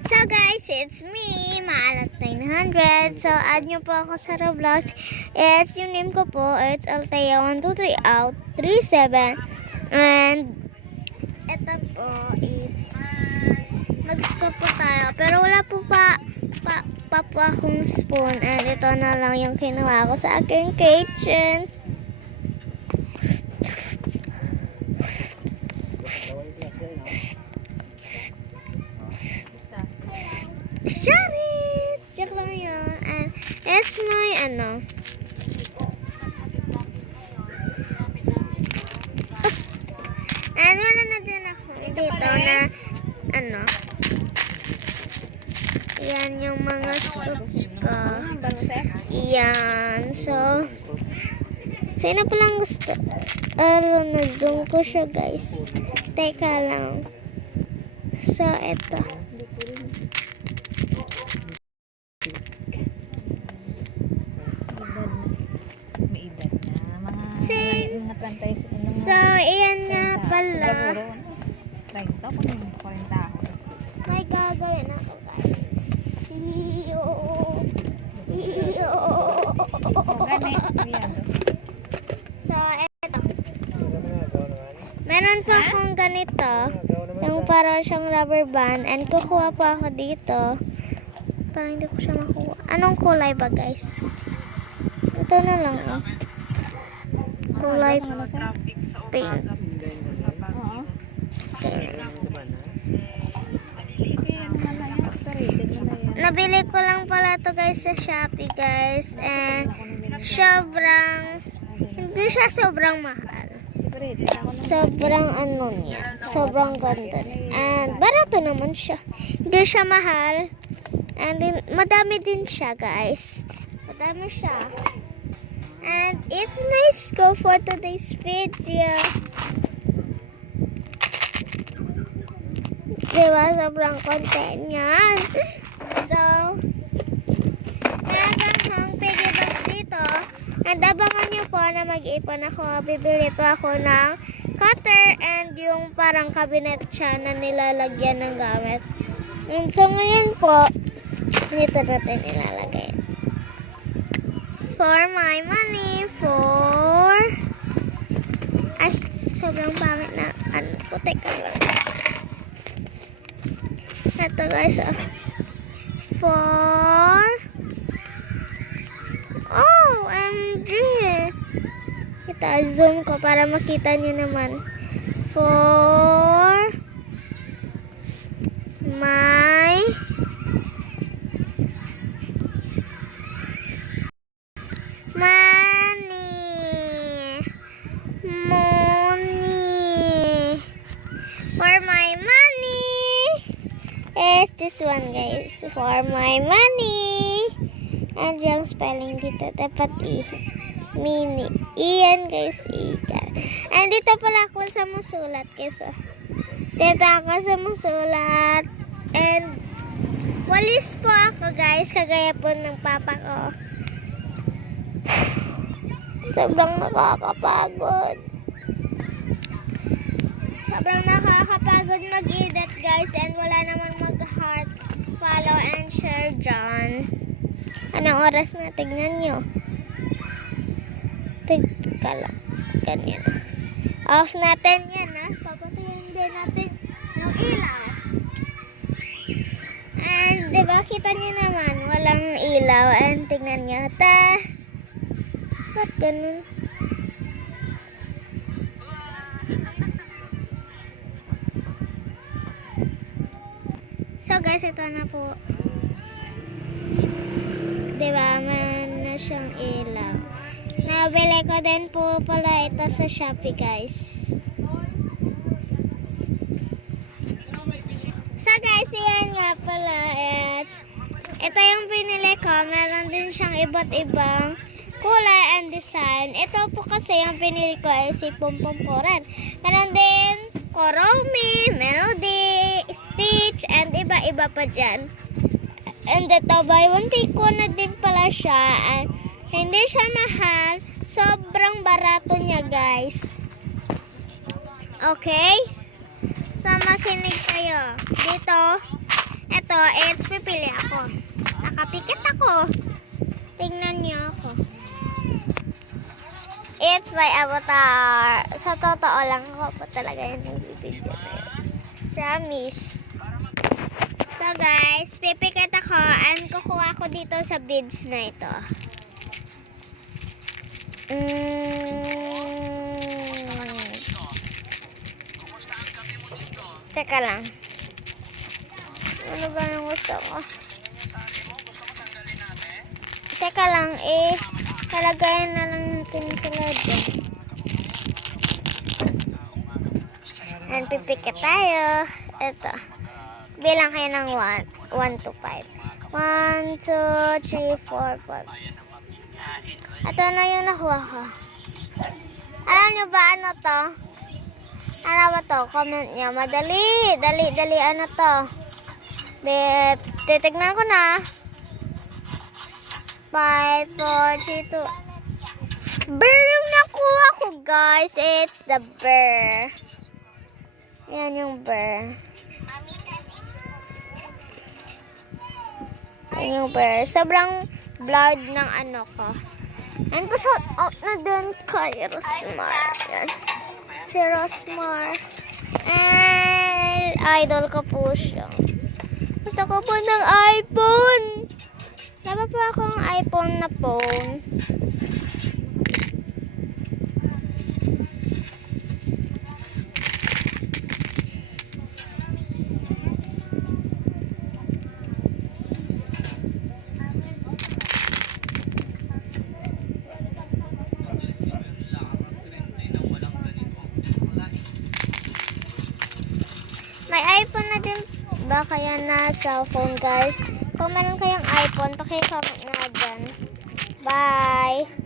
So guys, it's me, Maalat900. So add nyo po ako sa Roblox. It's yung name ko po, it's Althea123out37. And ito po, it's mag-scoop po tayo. Pero wala po pa akong spoon. And ito na lang yung kinuha ko sa aking kitchen. Charit! Joke lang yun. And it's my oops. And wala na din ako dito na yan yung mga scoop ko. Yan. So, sino pa lang gusto? Na-zoom ko siya guys. Teka lang. So, eto. So, iyan na pala. May gagawin ako guys. So, eto. Meron pa akong ganito. Yung parang siyang rubber band. And kukuha pa ako dito. Parang hindi ko siya makuha. Anong kulay ba guys? Ito na lang oh. Kulay pink. Okay. Nabili ko lang pala to guys sa Shopee guys. And hindi siya sobrang mahal. Sobrang niya. Sobrang ganda. And barato naman siya. Hindi siya mahal. And madami din siya guys. Madami siya. And it's my scope for today's video. Diba? Sobrang content yan. So, meron akong piggy bank dito. And abangan nyo po na mag-ipon ako. Bibili po ako ng cutter and yung parang cabinet siya na nilalagyan ng gamit. And so, ngayon po, dito natin nilalagay. For my money, ay, sobrang pangit na, putik ka lang. Ito guys, OMG! Kita zoom ko para makita nyo naman. For my this one guys, for my money. And yung spelling dito dapat mini. Iyan guys, iyan. And dito pala ako sa musulat guys. Dito ako sa musulat. And walis po ako guys, kagaya po ng papa ko. Sobrang nakakapagod. Sobrang nakakapagod mag-edit guys. And wala naman mag-heart, follow, and share dyan. Anong oras na? Tignan nyo. Tigka lang. Ganyan. Off natin yan ha. Papatayin din natin yung ilaw. And diba kita nyo naman walang ilaw. And tignan nyo. Ba't ganun? So guys, ito na po. Diba, meron na siyang ilaw. Nabili ko din po pala ito sa Shopee guys. So guys, yan nga pala. Ito yung pinili ko. Meron din siyang iba't ibang kulay and design. Ito po kasi yung pinili ko ay si Pompomporan. Meron din Koromi, Melody, Stitch, and iba-iba pa dyan. And ito, buy one take one na din pala siya. And hindi siya mahal. Sobrang barato niya guys. Okay? So, makinig kayo. Dito, ito, it's pipili ako. Nakapikit ako. Tingnan niyo ako. It's my avatar. Sa totoo lang ako po talaga yung nagbibideo na yun. Promise. So guys, pipikit ako and kukuha ko dito sa beads na ito. Teka lang. Ano ba yung gusto ko? Teka lang, talagayan na lang natin sila dyan. And pipikit tayo. Ito. Bilang kayo ng 1 to 5. 1, 2, 3, 4, 5. Ito na yung nakuha ko. Alam nyo ba ano to? Ano ba to? Comment nyo. Madali. Dali. Ano to? Titignan ko na. 5, 4, 3, 2. Bear yung nakuha ko, guys. It's the bear. Yan yung bear. Yan yung bear. Sobrang blood ng ano ko. And pa-shout out na din kay Rosmar. Yan. Si Rosmar. And idol ko po siya. Gusto ko po ng iPhone. Dapat po akong iPhone na phone. May iPhone na din ba kaya na cellphone, guys? Kung meron kayong iPhone, paki-comment nga dyan. Bye!